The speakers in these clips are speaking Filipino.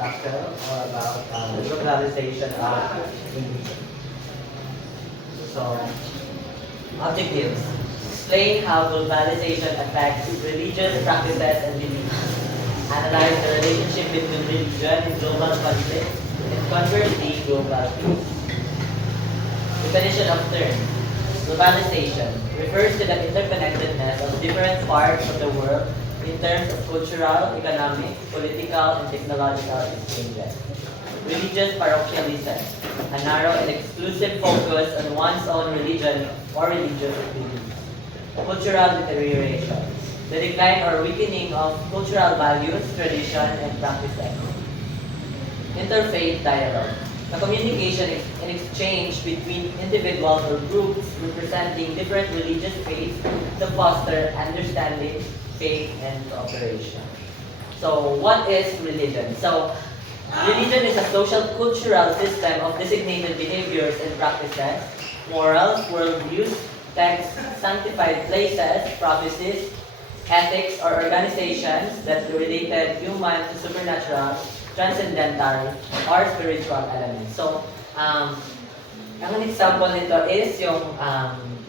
introduction or about the globalization of religion. So, objectives. Explain how globalization affects religious practices and beliefs. Analyze the relationship between religion and global conflict, and conversely, global peace. Definition of term. Globalization refers to the interconnectedness of different parts of the world in terms of cultural, economic, political, and technological exchanges. Religious parochialism, a narrow and exclusive focus on one's own religion or religious beliefs. Cultural deterioration, the decline or weakening of cultural values, tradition, and practices. Interfaith dialogue, the communication and exchange between individuals or groups representing different religious faiths to foster understanding, faith, and cooperation. So, what is religion? So, religion is a social cultural system of designated behaviors and practices, morals, worldviews, texts, sanctified places, prophecies, ethics, or organizations that related human to supernatural, transcendental, or spiritual elements. So, ang example nito is yung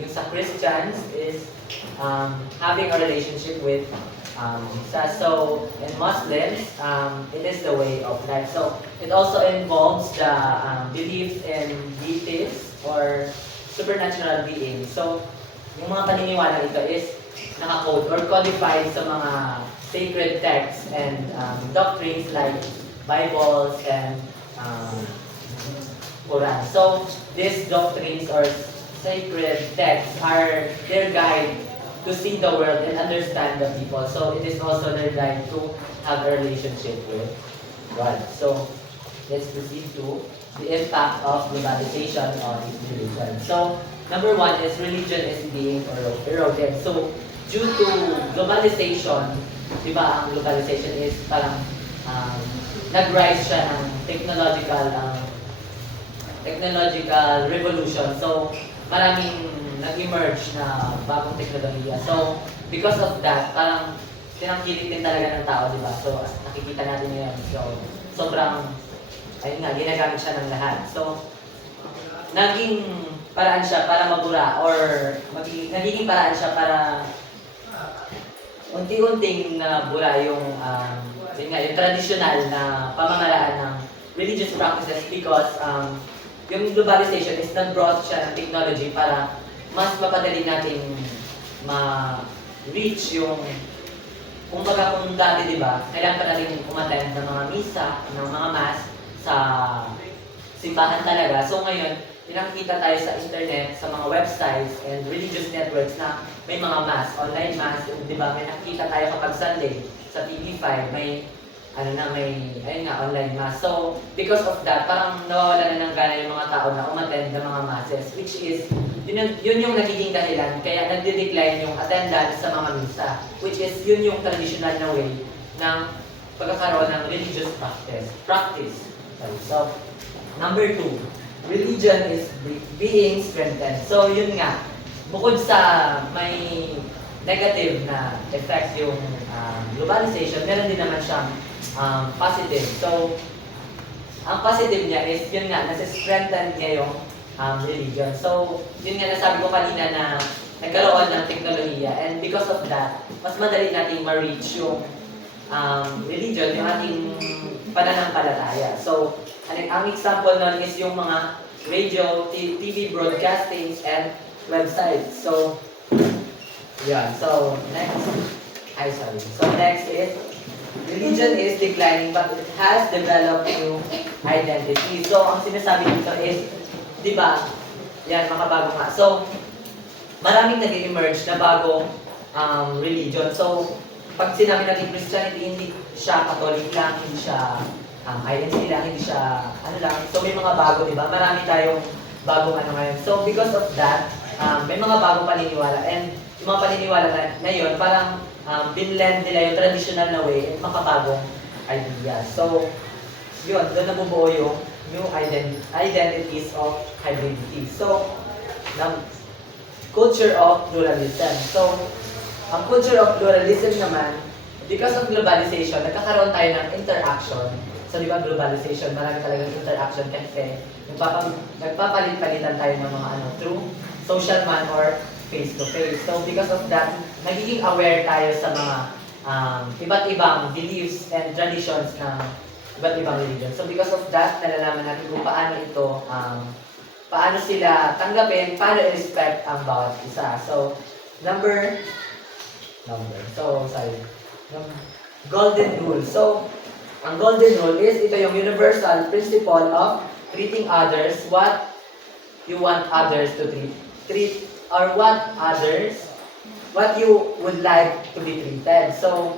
sa Christians is having a relationship with Jesus. So, in Muslims, it is the way of life. So, it also involves the belief in deities or supernatural beings. So, yung mga paniniwala ito is naka-code or codified sa mga sacred texts and doctrines like Bibles and Quran. So, these doctrines or sacred texts are their guide to see the world and understand the people. So, it is also their guide to have a relationship with God. So, let's proceed to the impact of globalization on religion. So, number one is religion is being eroded. So, due to globalization, di ba ang globalization is parang nag-rise siya ng technological revolution. So, maraming nag-emerge na bagong teknolohiya. So, because of that, parang tinangkilik din talaga ng tao, di ba? So, nakikita natin yun. So, sobrang, ayun nga, ginagamit siya ng lahat. So, naging paraan siya para mabura or nagiging paraan siya para unti-unting nabura yung yung traditional na pamamaraan ng religious practices because yung globalization is nag-brought siya ng technology para mas mapadali natin ma-reach yung kung dati, di ba, kailangan pa natin umattend ng mga misa, ng mga mass sa simbahan talaga. So ngayon, pinakikita tayo sa internet, sa mga websites and religious networks na may mga mass, online mass, di ba? May nakikita tayo kapag Sunday sa TV5, may online mass. So, because of that, parang nawawala na ng gana yung mga tao na umattend ng mga masses, which is, yun yung nagiging dahilan, kaya nagde-decline yung attendance sa mga misa, which is, yun yung traditional na way ng pagkakaroon ng religious practice. So, number two, religion is being strengthened. So, yun nga, bukod sa may negative na effect yung globalization, meron din naman siyang positive. So, ang positive niya is, yun nga, nasa-strengthen niya yung religion. So, yun nga nasabi ko kanina na nagkaroon ng teknolohiya and because of that, mas madali nating ma-reach yung religion, yung ating pananampalataya. So, ang example nun is yung mga radio, TV broadcastings, and websites. So, yeah. So, next is, religion is declining but it has developed new identity. So, ang sinasabi dito is, di ba, yan, makabago nga. So, maraming nag-emerge na bagong religion. So, pag sinabi natin Christianity, hindi siya Catholic lang, hindi siya INC lang, hindi siya lang. So, may mga bago, di ba? Marami tayong bagong ngayon. So, because of that, may mga bagong paniniwala. And yung mga paniniwala na yun, parang binlend nila yung traditional na way at makabagong ideas. So, yun, doon nabubuo yung new identities of hybridity. So, culture of pluralism. So, ang culture of pluralism naman, because of globalization, nagkakaroon tayo ng interaction. So, di ba, globalization, marami talagang interaction kasi nagpapalit-palitan tayo ng mga through social man or face-to-face. So, because of that, nagiging aware tayo sa mga iba't ibang beliefs and traditions ng iba't ibang religion. So, because of that, nalalaman natin kung paano sila tanggapin, paano i-respect ang bawat isa. So, golden rule. So, ang golden rule is ito yung universal principle of treating others what you want others to treat or what you would like to be treated. So,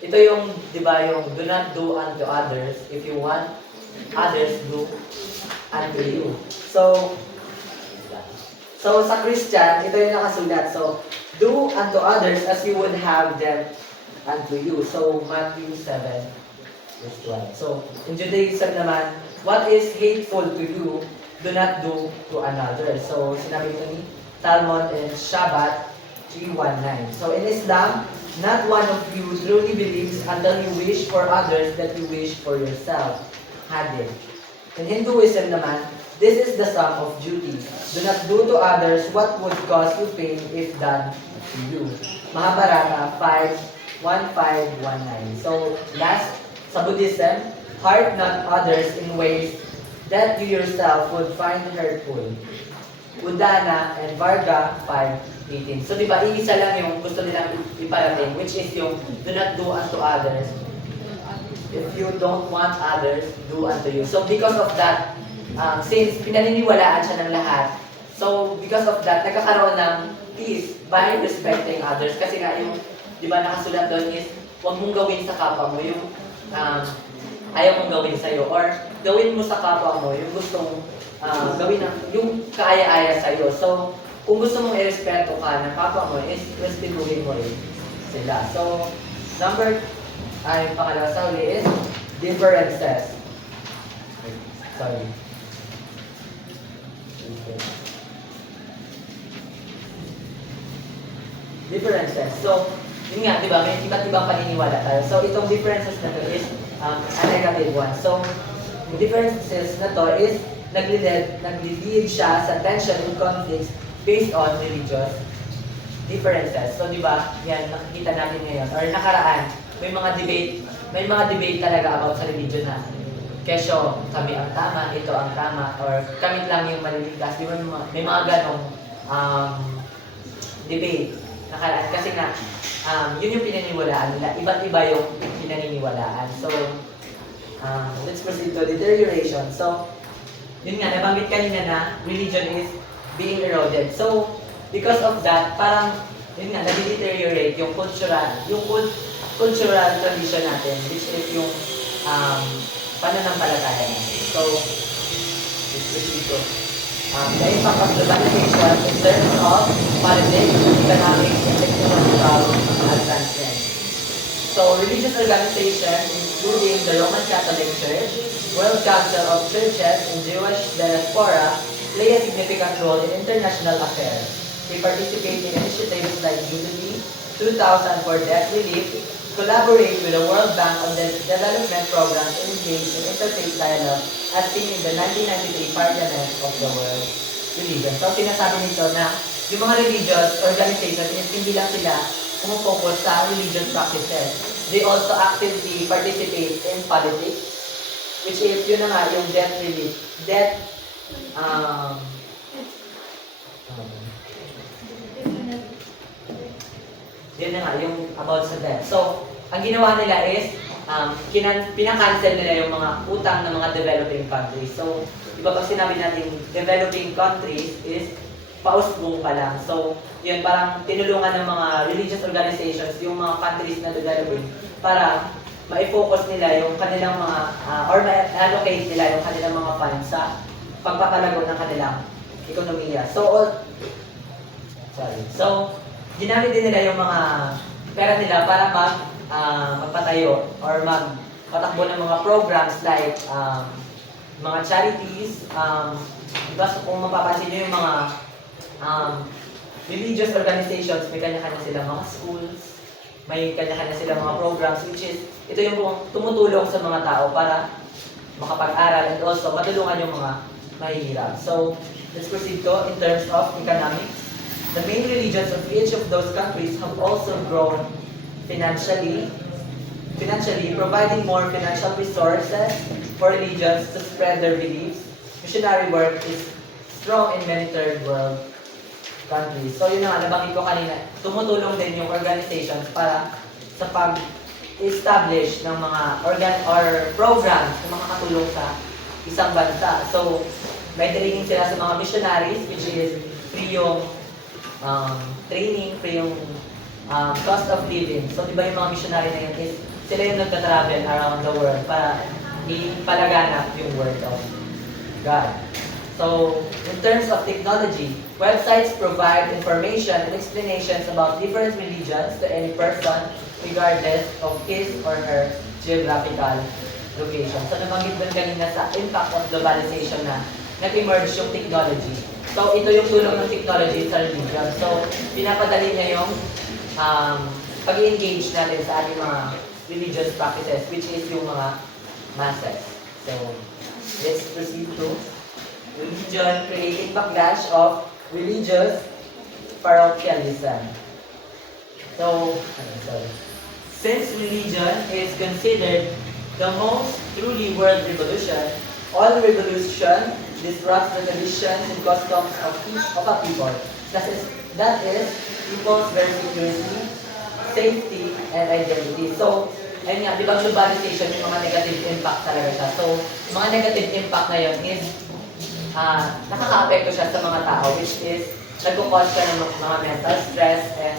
ito yung, di ba, yung do not do unto others if you want others do unto you. So sa Christian, ito yung nakasulat. So, do unto others as you would have them unto you. So, Matthew 7, verse 12. So, in Judaism naman, what is hateful to you, do not do to another. So, sinabi ito ni Talmud in Shabbat 3:19. So, in Islam, not one of you truly believes until you wish for others that you wish for yourself. Hadith. In Hinduism naman, this is the sum of duty. Do not do to others what would cause you pain if done to you. Mahabharata 5:1519. So, last, sa Buddhism, hurt not others in ways that you yourself would find hurtful. Udana and Varga 5:18. So, di ba, iisa lang yung gusto nilang iparating, which is yung do not do unto others. If you don't want others, do unto you. So, because of that, since pinaniniwalaan siya ng lahat, so, because of that, nagkakaroon ng peace by respecting others. Kasi nga, yung, di ba, nakasulat doon is, huwag mong gawin sa kapwa mo yung ayaw mong gawin sa'yo. Or, gawin mo sa kapwa mo yung gustong gawin yung kaaya-aya sa'yo. So, kung gusto mong i-respeto ka ng kapwa mo, is respetuhin mo rin sila. So, pangalawa sa uli is differences. Sorry. Differences. So, yun nga, di ba, may iba't ibang paniniwala tayo. So, itong differences na to is a negative one. So, yung differences na to is nagli-lead siya sa tension and conflicts based on religious differences. So, di ba, yan, nakikita natin ngayon, or nakaraan, may mga debate talaga about sa religion na kesyo, kami ang tama, ito ang tama, or kami lang yung maliligtas. Di ba, may mga ganong debate nakaraan. Kasi nga, yun yung pinaniniwalaan nila. Iba't iba yung pinaniniwalaan. So, let's proceed to deterioration. So, yun nga, nabanggit kanina na religion is being eroded. So, because of that, parang, yun nga, nag-deteriorate yung cultural tradition natin, which is yung pananampalataya natin. So, let's proceed to the impact of globalization in terms of politics, economics, and technological advancement. So, religious organizations, including the Roman Catholic Church, World Council of Churches, and Jewish diaspora, play a significant role in international affairs. They participate in initiatives like Jubilee 2000 for debt relief, collaborate with the World Bank on the development programs, and engage in interfaith dialogue as seen in the 1993 Parliament of the World Religion. So, sinasabi nito na yung mga religious organizations, hindi lang sila pumufocus sa religious practices. They also actively participate in politics, which is, yun na nga, yung debt relief. Yun na nga, yung about sa debt. So, ang ginawa nila is, pinakancel nila yung mga utang ng mga developing countries. So, iba pag sinabi natin developing countries is pausbong pa lang. So, yun, parang tinulungan ng mga religious organizations yung mga countries na developing para ma-focus nila yung kanilang mga, or ma-allocate nila yung kanilang mga funds sa pagpapalago ng kanilang ekonomiya. So, ginamit din nila yung mga pera nila para magpatayo or magpatakbo ng mga programs like mga charities. Diba, so kung mapapansin nyo yung mga religious organizations, may kanya-kanya silang mga schools, may kanya-kanya silang mga programs, which is, ito yung tumutulong sa mga tao para makapag-aral and also matulungan yung mga mahihirap. So, let's proceed to in terms of economics. The main religions of each of those countries have also grown financially, providing more financial resources for religions to spread their beliefs. Missionary work is strong in many third world countries. So yun na nga, nabanggit ko kanina, tumutulong din yung organizations para sa pag-establish ng mga programs na makakatulong sa isang bansa. So, may training sila sa mga missionaries, which is free yung training, free yung cost of living. So, di ba yung mga missionary na yun is sila yung nagta-travel around the world para ipalaganap yung word of God. So, in terms of technology, websites provide information and explanations about different religions to any person regardless of his or her geographical location. So, nabanggit doon kanina sa impact of globalization na nag-emerge yung technology. So, ito yung tulong ng technology sa religion. So, pinapadali niya yung pag-engage natin sa ating mga religious practices, which is yung mga masses. So, let's proceed to religion creating backlash of religious parochialism. So, since religion is considered the most truly world revolution, all revolution disrupts the traditions and customs of a people. That is people's very security, safety, and identity. So, ayun nga, di ba globalization yung mga negative impact talaga siya. So, yung mga negative impact na yun is nakaka-apekto siya sa mga tao, which is nagkukause siya ng mga mental stress and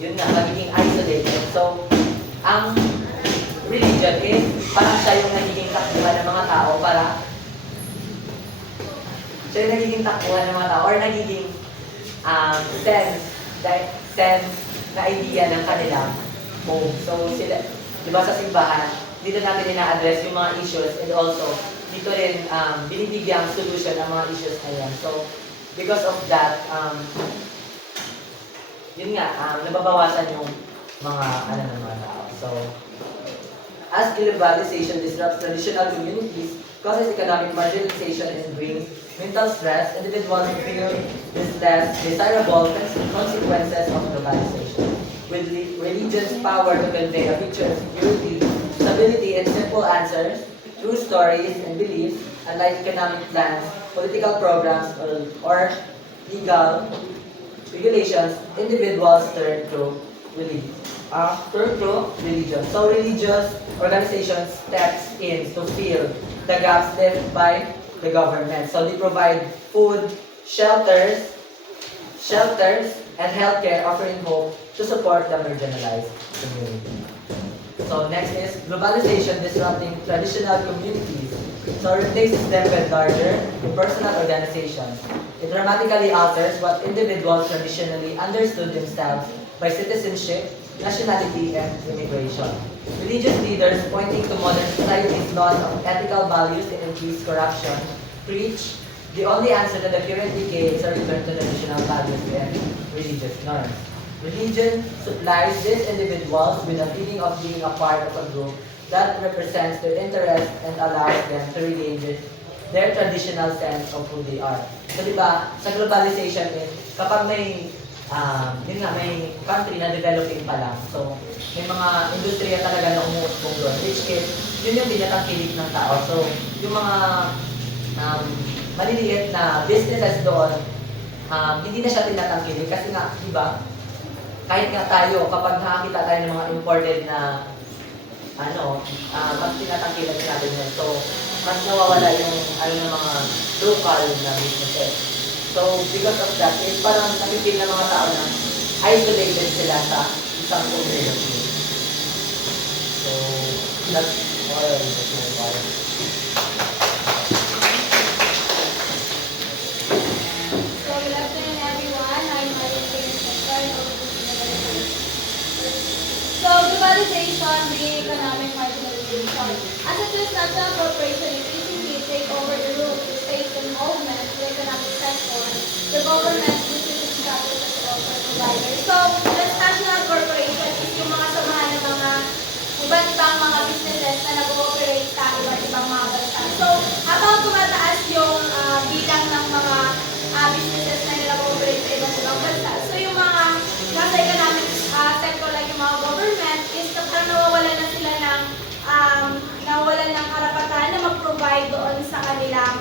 yun nga, magiging isolated. So, ang religion is parang siya yung nagiging takbuhan ng mga tao or nagiging sense na idea ng kanilang home. So, sila, di ba sa simbahan, dito natin ina-address yung mga issues and also, dito rin binibigyang solution ang mga issues na yan. So, because of that, yun nga, nababawasan yung mga ng mga tao. So, as globalization disrupts traditional communities, causes economic marginalization and brings mental stress, individuals feel these less desirable consequences of globalization. With religion's power to convey a picture of security, stability, and simple answers, through stories and beliefs, unlike economic plans, political programs, or legal regulations, individuals turn to religion. So religious organizations steps in to fill the gaps left by the government. So they provide food, shelters, and healthcare, offering hope to support the marginalized community. So next is globalization disrupting traditional communities. So it replaces them with larger impersonal organizations. It dramatically alters what individuals traditionally understood themselves by citizenship, nationality, and immigration. Religious leaders pointing to modern society's loss of ethical values and increased corruption preach the only answer to the current decay is a return to traditional values and religious norms. Religion supplies these individuals with a feeling of being a part of a group that represents their interests and allows them to regain their traditional sense of who they are. So, di ba, sa globalization, kapag may may country na developing pa lang. So, may mga industriya talaga na umuusbong doon, which is, yun yung binatangkilik ng tao. So, yung mga maliliit na businesses doon, hindi na siya tinatangkilik kasi nga, di ba, kahit nga tayo, kapag nakakita tayo ng mga imported na mas tinatangkilan natin yun. So, mas nawawala yung ng mga local na businesses. So, because of that, parang nakikita ng mga tao na isolated sila sa isang community. So, that's all my part. So, good afternoon everyone. I'm Maria Secretary. So, globalization, bringing economic marginalization. As a transnational corporation increasingly take over the role to state involvement in the economic sector, the government loses its status as a welfare provider. So, transnational corporation is iba't ibang mga businesses na nag-ooperate sa iba't ibang mga bansa. So, habang tumataas yung bilang ng mga businesses na nag-ooperate sa iba't ibang bansa, so yung mga nasa economic sector like yung mga government is parang nawawalan na sila ng nawawalan ng karapatan na mag-provide doon sa kanilang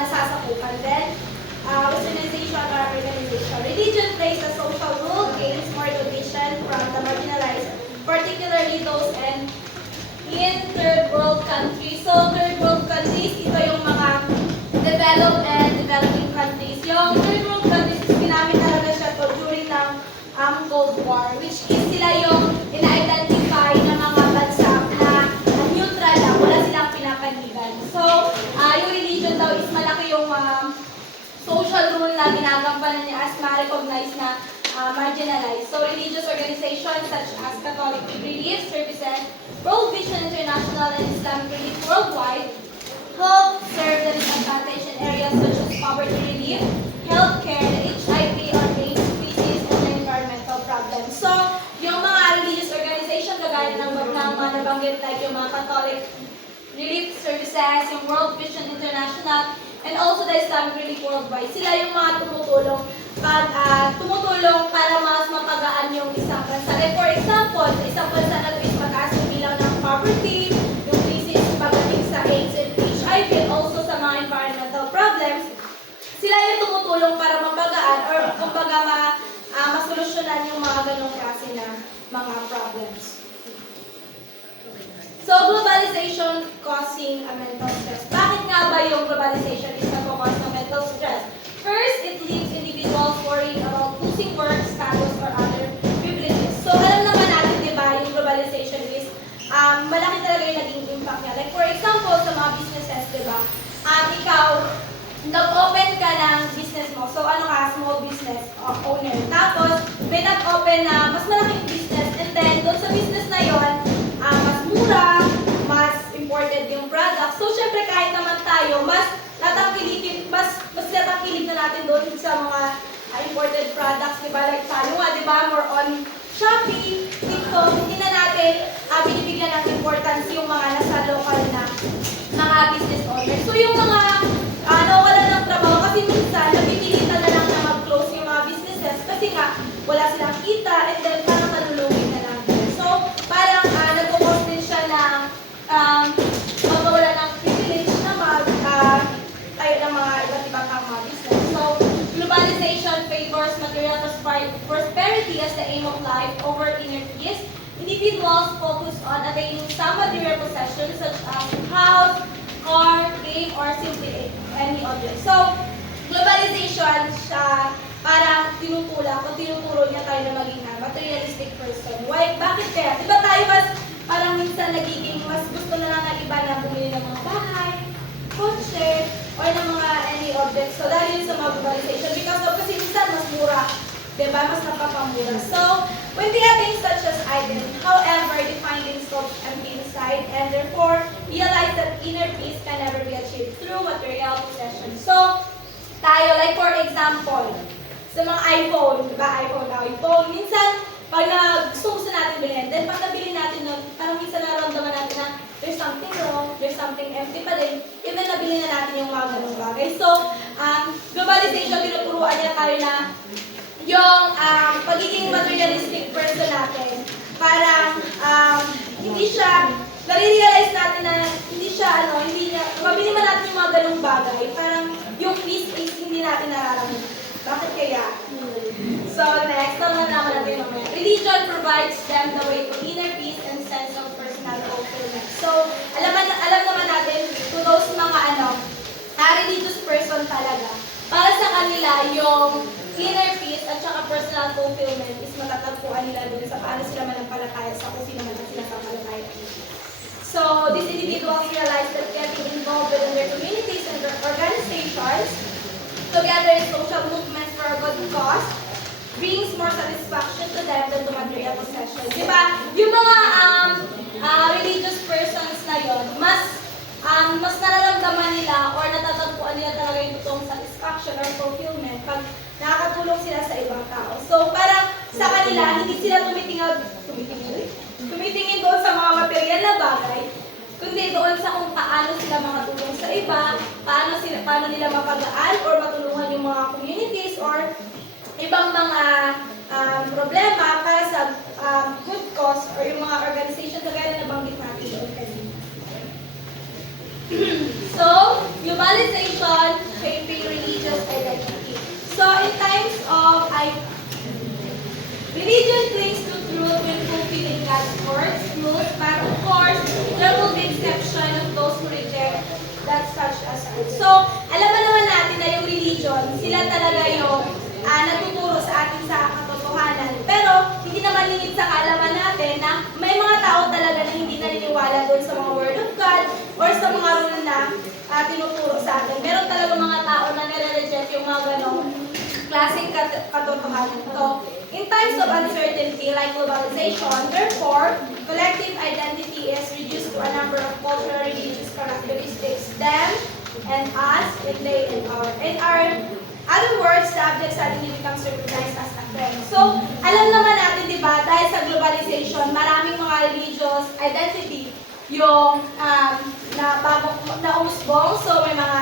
nasasakupan. Then, Westernization or Americanization. Religion plays a social role, gains more recognition from the marginalized, particularly those in third world countries. So, third world countries, ito yung mga developed and developing countries. Yung third world countries, ginamit talaga siya to during ng Cold War, which is sila yung ina-identify ng mga bansa na neutral lang, wala silang pinapanigan. So, yung religion daw is malaki yung social rule na ginagampanan niya as ma-recognize na marginalized. So, religious organizations such as Catholic Relief Services, World Vision International, and Islamic Relief Worldwide help serve the disadvantaged in areas such as poverty relief, healthcare, the HIV or AIDS crisis, and the environmental problems. So, yung mga religious organization, kagaya ng mga nabanggit like yung mga Catholic Relief Services, yung World Vision International, and also the Islamic Relief Worldwide. Sila yung mga tumutulong para mas mapagaan yung isang bansa. Like for example, sa isang bansa na ito is mataas yung bilang ng poverty, yung crisis pagdating sa AIDS and HIV, and also sa mga environmental problems, sila yung tumutulong para mapagaan or kumbaga masolusyonan yung mga ganong klase na mga problems. So, globalization causing a mental stress. Bakit nga ba yung globalization is nagkakos ng mental stress? First, it leaves individuals worrying about losing work, status, or other privileges. So, alam naman natin, di ba, yung globalization is malaki talaga yung naging impact niya. Like, for example, sa mga businesses, di ba, ikaw, nag-open ka ng business mo. So, ano ka, small business owner. Tapos, may nag-open na mas malaking business. And then, doon sa business na yon, mas mura, mas imported yung product. So, syempre, kahit naman tayo, mas tatangkilig na natin doon sa mga imported products, diba? Like tayo nga, diba? More on Shopee, TikTok, hindi na natin binibigyan ng importance yung mga nasa local na mga business owners. So, yung mga nawalan ng trabaho, kasi minsan, napipilitan na lang na mag-close yung mga businesses kasi nga, wala silang kita, and then parang malulugi na lang. So, parang nag-cause din siya ng magkawala ng privilege na tayo ng mga iba't ibang mga business. So, globalization favors material prosperity as the aim of life over inner peace. Individuals focus on attaining some material possessions such as house, car, game, or simply any object. So, globalization siya parang tinuturo niya tayo na maging materialistic person. Why? Bakit kaya? Diba tayo mas parang minsan nagiging mas gusto na lang ng iba na bumili ng mga bahay, kotse, or ng mga any object. So, dahil yun sa mga globalization. Because of, kasi minsan mas mura. Diba? Mas napapamura. So, when we attain such as items, however, the findings of empty inside, and therefore, realize that inner peace can never be achieved through material possession. So, tayo, like for example, sa mga iPhone, diba? iPhone. Minsan, pag gusto natin bilhin, then pag nabili natin nun, parang minsan naramdaman natin na there's something wrong, there's something empty pa din, even nabili na natin yung mga ganung bagay. So, globalization, tinuturuan niya tayo na yung pagiging materialistic person natin, parang hindi siya, nare-realize natin na hindi siya, mabili man natin yung mga ganung bagay, parang yung peace is hindi natin nararamdaman. Bakit kaya? So, next, naman natin mamaya. Religion provides them the way to inner peace and sense of personal fulfillment. So, alam naman natin, to those mga religious person talaga, para sa kanila, yung inner peace at saka personal fulfillment is matatagpuan nila dun sa paano sila manampalataya sa kung sino man sila sampalataya. So, these individuals realize that getting involved within their communities and their organizations, together in social movements for a good cause, brings more satisfaction to them than to material possessions. Diba? Yung mga religious persons na yun, mas nararamdaman nila or natatagpuan nila talaga yung totoong satisfaction or fulfillment pag nakakatulong sila sa ibang tao. So, parang sa kanila, hindi sila tumitingin tumitingin doon sa mga material na bagay, kundi doon sa kung paano sila makatulong sa iba, paano nila mapagaan or matulungan yung mga communities or ibang mga problema para sa good cause or yung mga organization kagaya na nabanggit natin doon kanina. So, globalization shaping religious identity. So, in times of religion clings to truth when fulfilling God's words, rules, but of course, there will be exception of those who reject that such as truth. So, alam naman natin na yung religion, sila talaga yung nagtuturo sa atin sa katotohanan. Pero, hindi naman lingid sa kaalaman natin na may mga tao talaga na hindi naniniwala doon sa mga word of God or sa mga rule na tinuturo sa atin. Meron talaga mga tao na nire-reject yung mga ganong klaseng katotohanan. So, in times of uncertainty like globalization, therefore, collective identity is reduced to a number of cultural religious characteristics, them and us, and they and our. In other words, the object suddenly becomes recognized as a friend. So, alam naman natin, di ba, dahil sa globalization, maraming mga religious identity yung na umusbong. So, may mga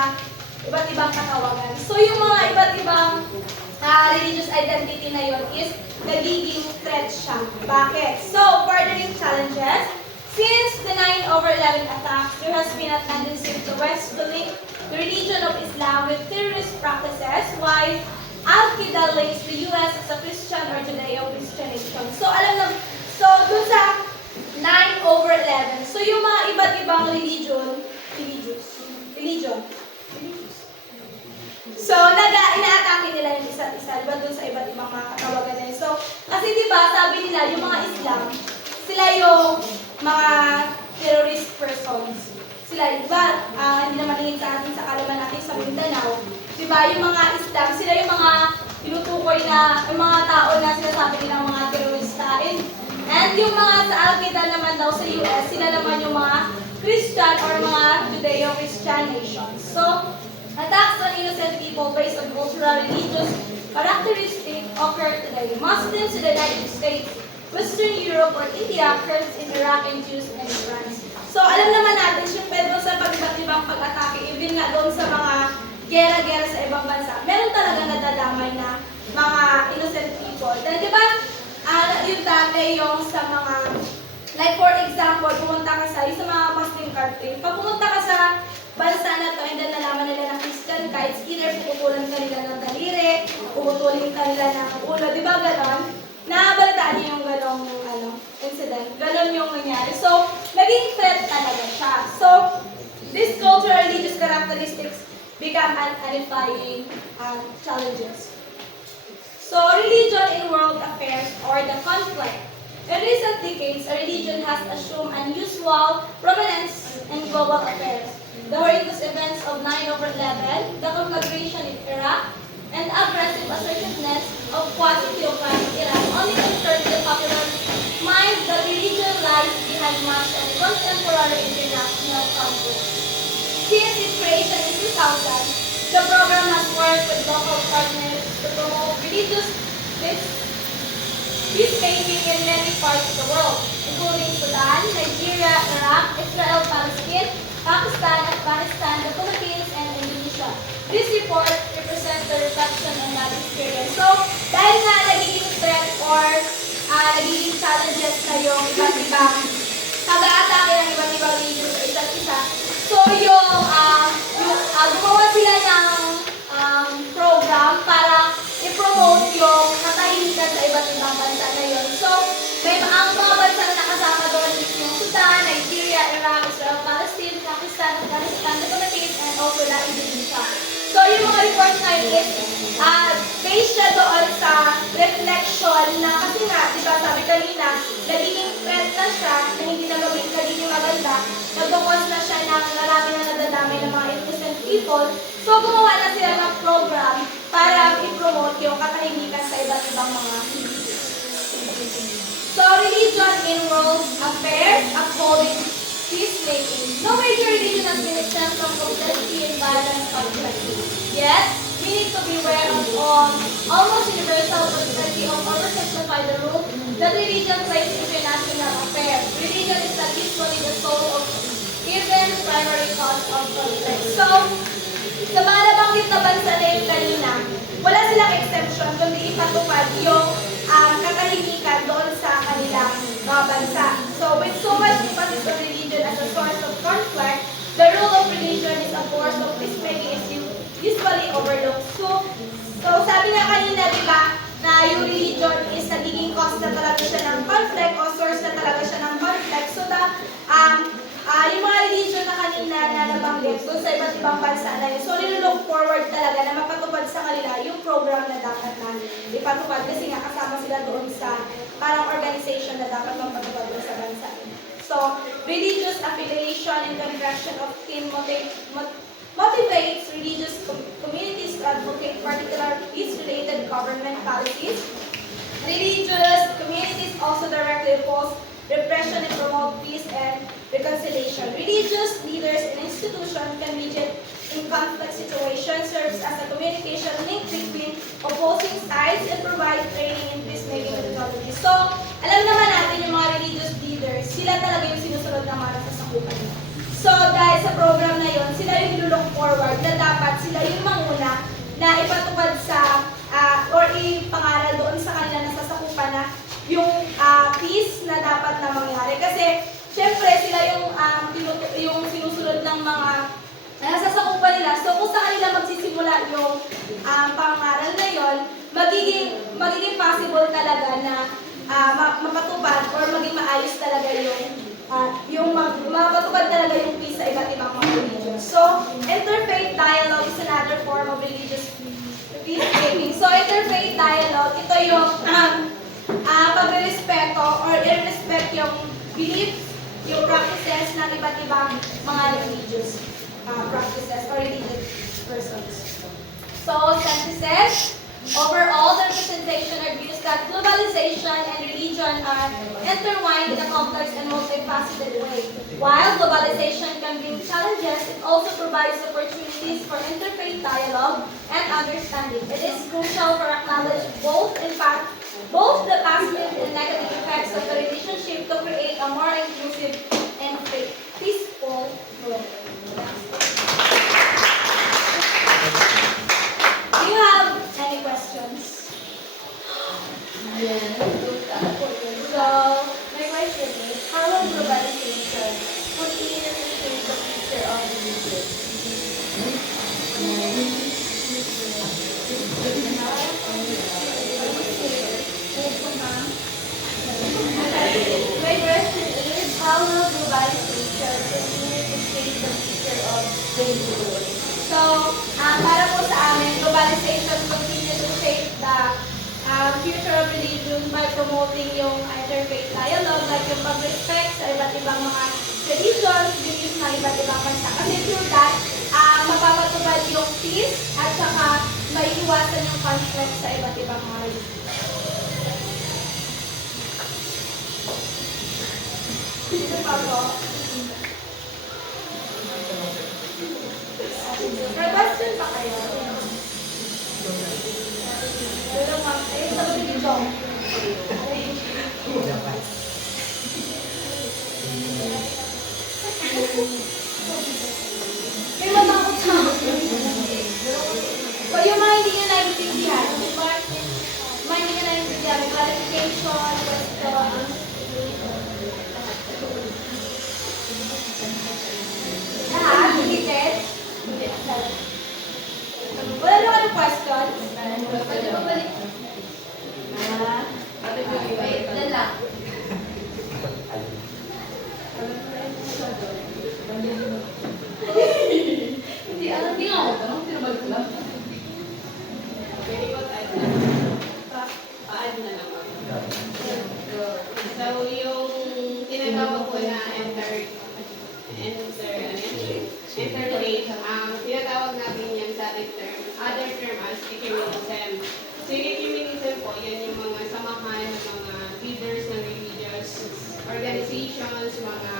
iba't ibang katawagan. So, yung mga iba't ibang religious identity na yun is nagiging threat siya. Bakit? So, furthering challenges. Since the 9/11 attacks, there has been a tendency of the West to link the religion of Islam with terrorist practices, while Al-Qaeda links the U.S. as a Christian or Judeo-Christian nation. So, dun sa 9/11, so yung mga iba't ibang religion. So, ina-atake nila yung isa't isa, diba dun sa iba't ibang mga katawagan na yun. So, kasi diba, sabi nila, yung mga Islam, sila yung mga terrorist persons. Sila, diba, hindi naman lingid sa atin sa kalaman natin sa Mindanao. Diba, yung mga Islam, sila yung mga tinutukoy na, yung mga tao na sinasabi nilang mga terorista. And yung mga sa Al-Qaeda naman daw sa US, sila naman yung mga Christian or mga Judeo-Christian nations. So, attacks on innocent people based on cultural, religious characteristics occur today. Muslims in the United States, Western Europe, or India, Kurds in Iraq, and Jews in France. So, alam naman natin, syempre doon sa pag-ibang pag-atake, even nga doon sa mga gera-gera sa ibang bansa, meron talaga nadadamay na mga innocent people. Dahil di ba, yung dati yung sa mga, like for example, pumunta ka sa mga Muslim country, pag pumunta ka sa bansa na to, and then nalaman nila na Christian ka, it's either puputulan ka nila ng daliri, puputulin ka nila ng ulo, di ba ganon? Nakabalitaan niyo yung ganong incident. Ganon yung nangyari. So, naging threat talaga siya. So, these cultural religious characteristics become unifying challenges. So, religion in world affairs or the conflict. In recent decades, a religion has assumed unusual prominence in global affairs. The horrendous events of 9/11, the conflagration in Iraq, and aggressive assertiveness of quasi-theocratic Iran only confirmed the popular mind that religion lies behind much of contemporary international conflict. Since its creation in 2000, the program has worked with local partners to promote religious peacemaking in many parts of the world, including Sudan, Nigeria, Iraq, Israel, Palestine, Pakistan, Afghanistan, the Philippines, and Indonesia. This report represents the reflection on that experience. So, dahil nga nagiging threat or nagiging challenges na yung iba't ibang pag-aatake ng iba't ibang religion sa isa't isa, so gumawa sila ng program para i-promote yung katahimikan sa iba't ibang bansa na yun. So, ang mga bansa na nakasama doon is yung Sudan, Nigeria, Iraq, Israel, Palestine, Pakistan, Afghanistan, the Philippines, and also the Indonesia. So, yung mga reports na yun is based siya doon sa reflection na kasi nga, di ba sabi kanina, nagiging threat na siya na hindi na nagiging maganda, nagkakos na siya ng marami na nadadamay ng mga innocent people. So, gumawa na sila ng program para i-promote yung katahimikan sa iba't ibang mga So, religion in world affairs, upholding peacemaking. No major religion has been exempt from complexity and violence conflict. Yet, we need to be aware of almost universal prosperity of oversimplify the rule that religion plays in international affairs. Religion is not usually the soul of even primary cause of conflict. So, sa mga nabanggit na bansa na yun kanina, wala silang exemption kundi ipatupad yung katahimikan doon sa kanilang mga bansa. So, with so much emphasis on religion as a source of conflict, the role of religion is a force of peacemaking is usually overlooked. So sabi nga kanina, di ba, na yung religion is nagiging cause na talaga siya ng conflict o source na talaga siya ng conflict. So, yung mga religion na kanina na nabanggit doon sa iba't ibang bansa na yun, so nilook forward talaga na mapatupad sa kanila yung program na dapat na ipatupad kasi nga kasama sila doon sa parang organization na dapat mapatupad doon sa bansa. So, religious affiliation and the direction of kin motivates religious communities to advocate particular peace-related government policies. Religious communities also directly oppose repression and promote peace and reconciliation. Religious leaders and institutions can mediate in conflict situations, serves as a communication link between opposing sides, and provide training in peacemaking methodology. So, alam naman natin yung mga religious leaders, sila talaga yung sinusunod ng mga nasasakupan nila. So, dahil sa program na yon, sila yung nilook forward na dapat sila yung manguna na ipatupad sa or ipangaral doon sa kanila nasasakupan na yung peace na dapat na mangyari. Kasi, syempre, sila yung sinusunod ng mga nasasakupan nila. So, kung sa kanila magsisimula yung pangaral na yon, magiging possible talaga na mapatupad or maging maayos talaga yung mapatupad talaga yung peace sa iba't ibang mga religions. So, interfaith dialogue is another form of religious peacemaking. So, interfaith dialogue, ito yung pagre-respeto or i-respect yung beliefs, yung practices ng iba't ibang mga religious practices or religious persons. So, synthesis, overall, the representation argues that globalization and religion are intertwined in a complex and multifaceted way. While globalization can bring challenges, it also provides opportunities for interfaith dialogue and understanding. It is crucial for acknowledge both the positive and negative effects of the relationship to create a more inclusive and peaceful world. Do you have any questions? Yes. So, my question is, how will globalization continue to shape the future of religion? My question is, how will globalization continue to shape the future of religion? So, para po sa amin, globalization continue to shape the future of religion by promoting yung interfaith dialogue, like yung pag-respect sa iba't ibang mga religions, beliefs ng iba't ibang bansa. Kasi through that, mapapatubad yung peace at saka maiiwasan yung conflict sa iba't ibang mga religions. Sino pa po? May question pa kayo? Pero ma'am, sabi ni John. May matakot sa akin. Yung mga hindi nyo naiintindihan, mga hindi nyo naiintindihan, clarification, question. Lahat, repeated. Wala na kayong questions? Pwede ba balik? Wait, dala. Hindi nga ako. Anong tinabalik lang? Pa-add na lang ako. So, yung tinatawag ko na interfaith, tinatawag natin yan sa other term as ecumenism. So, yung ecumenism po, yan yung mga samahan ng mga leaders ng religious organizations, mga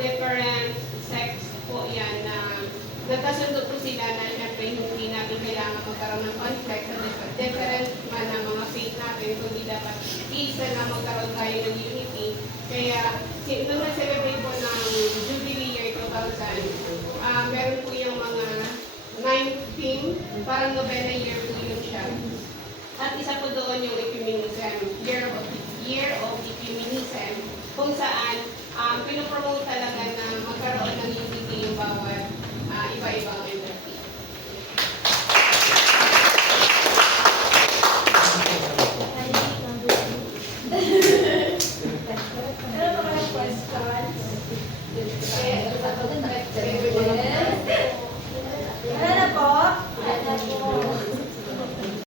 different sects po yan na nagkasundo po sila na syempre hindi natin kailangan magkaroon ng conflict sa different man ng mga faith natin, kundi dapat isa na magkaroon tayo ng unity. Kaya, nung nag-celebrate po ng Jubilee Year 2000, meron po yung mga 9 theme, parang novena year po yun siya. At isa po doon yung ecumenism, year of ecumenism, kung saan pinopromote talaga na magkaroon ng unity yung bawat iba-ibang entity. Ano pa kayong questions? Okay,